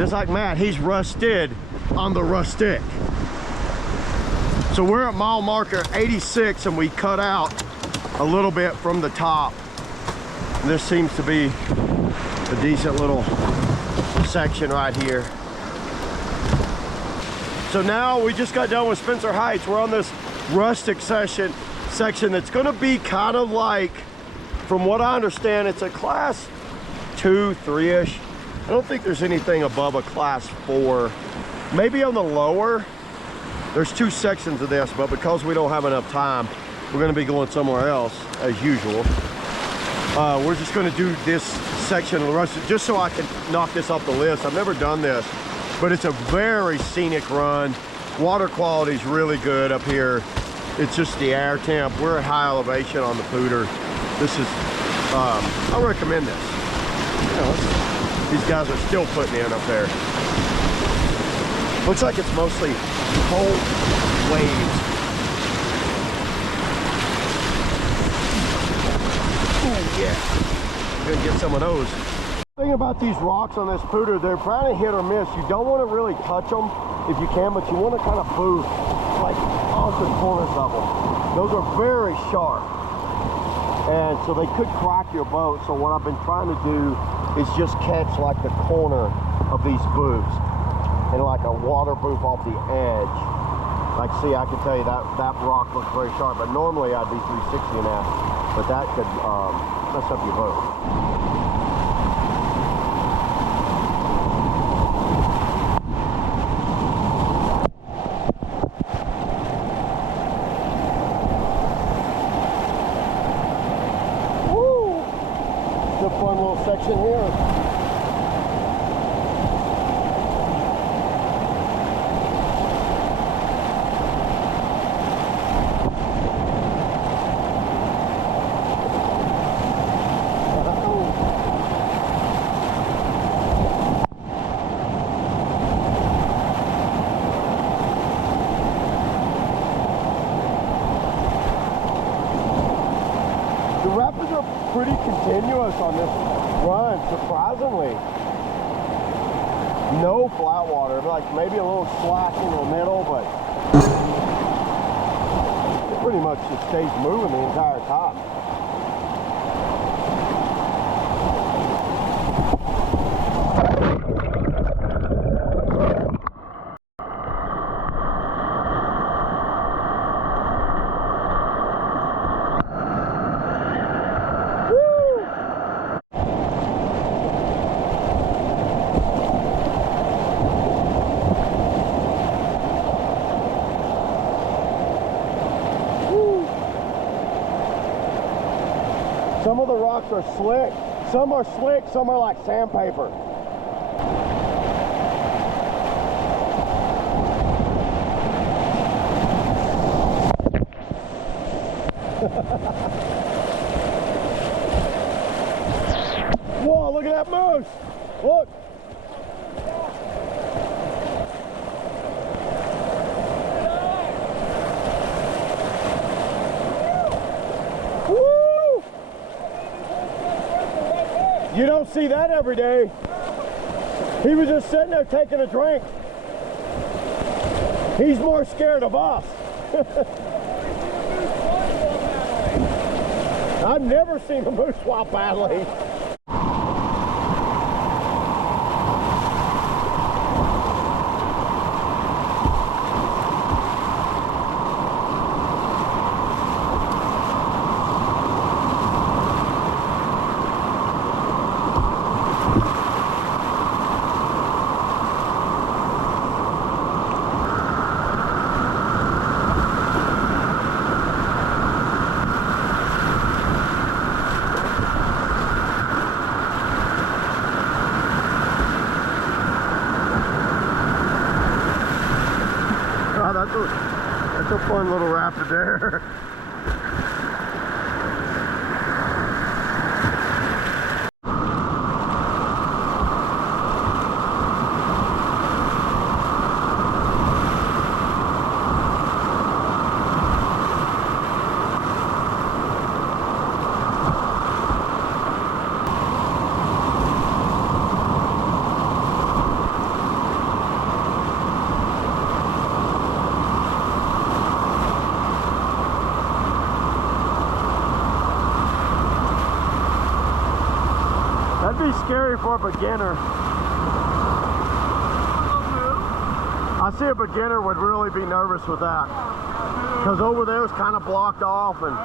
Just like Matt, he's rusted on the rustic. So we're at mile marker 86 and we cut out a little bit from the top. This seems to be a decent little section right here. So now we just got done with Spencer Heights. We're on this rustic section that's gonna be kind of like, from what I understand, it's a class 2, 3-ish. I don't think there's anything above a class 4. Maybe on the lower. There's 2 sections of this, but because we don't have enough time, we're gonna be going somewhere else as usual. We're just gonna do this section of the rustic just so I can knock this off the list. I've never done this, but it's a very scenic run. Water quality is really good up here. It's just the air temp. We're at high elevation on the Pouder. This is, I recommend this. You know, these guys are still putting in up there. Looks like it's mostly cold waves. Ooh, yeah. We're gonna get some of those. The thing about these rocks on this Pouder, they're probably hit or miss. You don't want to really touch them if you can, but you want to kind of boost like off the corners of them. Those are very sharp, and so they could crack your boat. So what I've been trying to do is just catch like the corner of these booths and like a water booth off the edge. Like, see, I can tell you that rock looks very sharp, but normally I'd be 360 and that, but that could mess up your boat. Section here. The rapids are pretty continuous on this run, surprisingly. No flat water, like maybe a little slack in the middle, but it pretty much just stays moving the entire time. Some of the rocks are slick. Some are slick, some are like sandpaper. Whoa, look at that moose. Look. You don't see that every day. He was just sitting there taking a drink. He's more scared of us. I've never seen a moose while paddling. That's a fun little rapid there. scary for a beginner. I see a beginner would really be nervous with that. Because over there is kind of blocked off and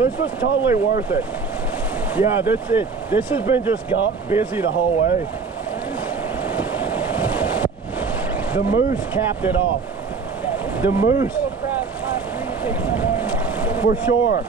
this was totally worth it. Yeah, that's it. This has been just busy the whole way. The moose capped it off. The moose. For sure.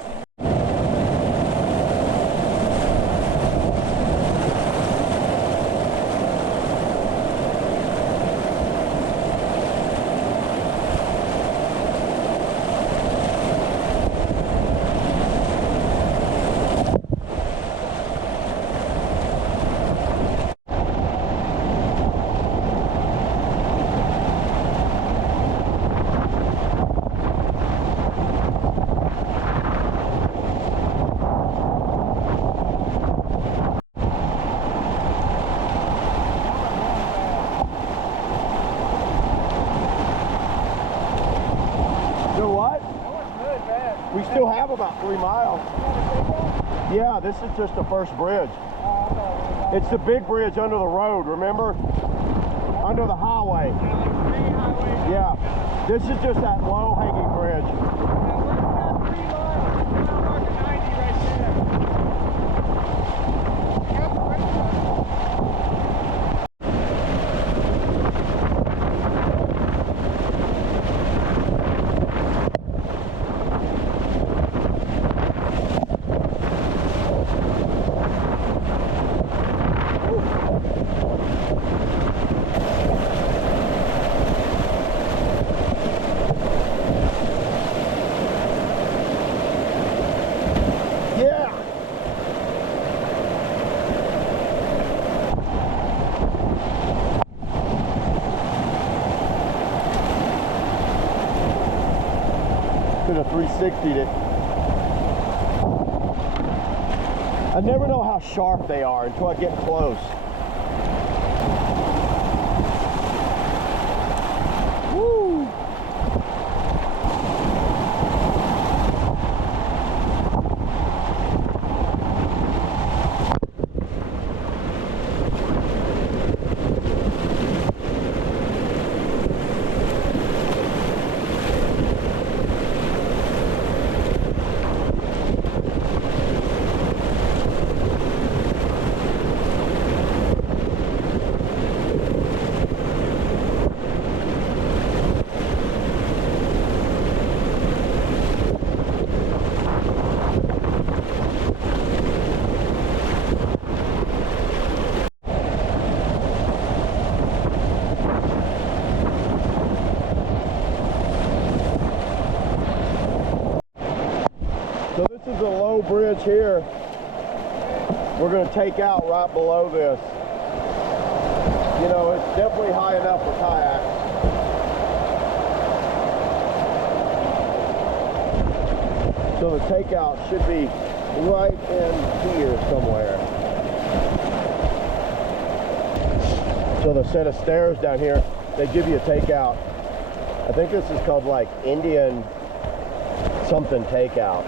We still have about 3 miles. Yeah, this is just the first bridge. It's the big bridge under the road, remember? Under the highway. Yeah, this is just that low-hanging bridge. Could have 360'd it. I never know how sharp they are until I get close. Woo! bench here. We're going to take out right below this. You know, it's definitely high enough for kayaks. So the takeout should be right in here somewhere. So the set of stairs down here, they give you a takeout. I think this is called like Indian something takeout.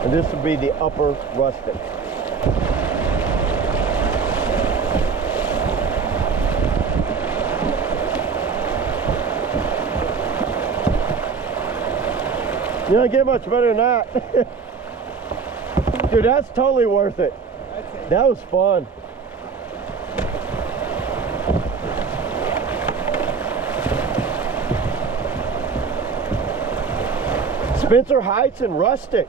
And this would be the Upper Rustic. You don't get much better than that. Dude, that's totally worth it. That was fun. Spencer Heights and Rustic.